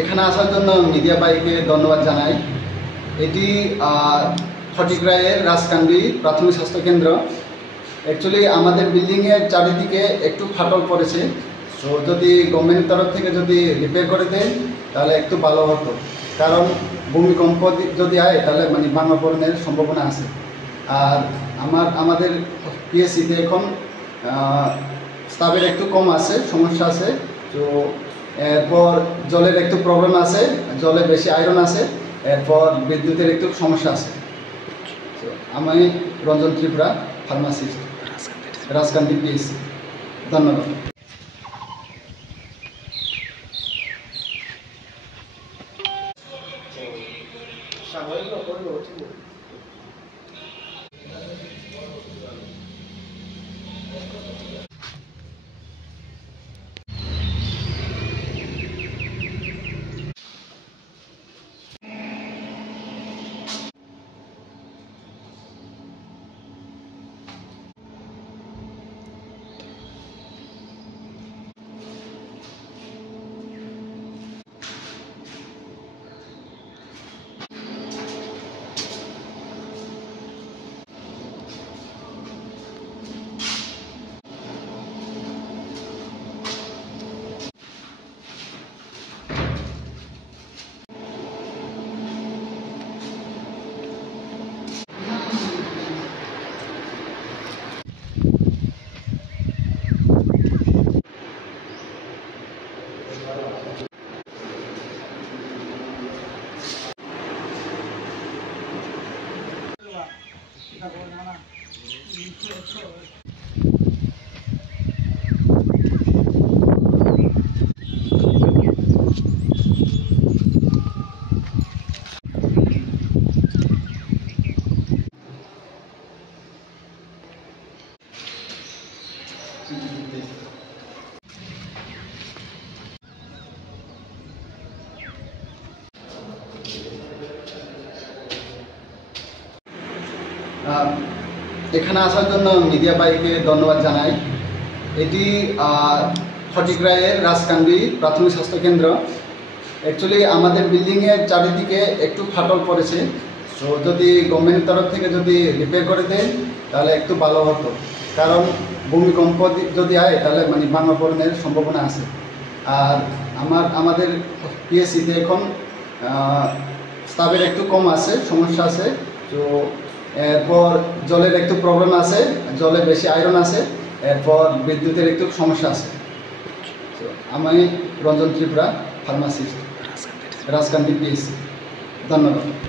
এখানে আসার জন্য মিডিয়া ভাইকে ধন্যবাদ জানাই। এটি ফটিকরাইয়ের রাজকান্দি প্রাথমিক স্বাস্থ্য কেন্দ্র। অ্যাকচুয়ালি আমাদের বিল্ডিংয়ের চারিদিকে একটু ফাটল পড়েছে, তো যদি গভর্নমেন্টের তরফ থেকে যদি রিপেয়ার করে দেন তাহলে একটু ভালো হতো, কারণ ভূমিকম্প যদি হয় তাহলে ভাঙা পড়নের সম্ভাবনা আছে। আর আমাদের পিএসসিতে এখন স্টাফের একটু কম আছে, সমস্যা আছে। তো এরপর জলের একটু প্রবলেম আছে, জলে বেশি আয়রন আছে। এরপর বিদ্যুতের একটু সমস্যা আছে। তো আমি রঞ্জন ত্রিপুরা, ফার্মাসিস্ট, রাজকান্দি পিএসসি। ধন্যবাদ। এখানে আসার জন্য মিডিয়া ভাইকে ধন্যবাদ জানাই। এটি ফটিকরাইয়ের রাজকান্দি প্রাথমিক স্বাস্থ্য কেন্দ্র। অ্যাকচুয়ালি আমাদের বিল্ডিংয়ের চারিদিকে একটু ফাটল পড়েছে, তো যদি গভর্নমেন্টের তরফ থেকে যদি রিপেয়ার করে দেন তাহলে একটু ভালো হতো, কারণ ভূমিকম্প যদি হয় তাহলে ভাঙা পড়নের সম্ভাবনা আছে। আর আমাদের পিএসসিতে এখন স্টাফের একটু কম আছে, সমস্যা আছে। তো এরপর জলের একটু প্রবলেম আছে, জলে বেশি আয়রন আছে। এরপর বিদ্যুতের একটু সমস্যা আছে। আমি রঞ্জন ত্রিপুরা, ফার্মাসিস্ট, রাজকান্দি পিএসসি। ধন্যবাদ।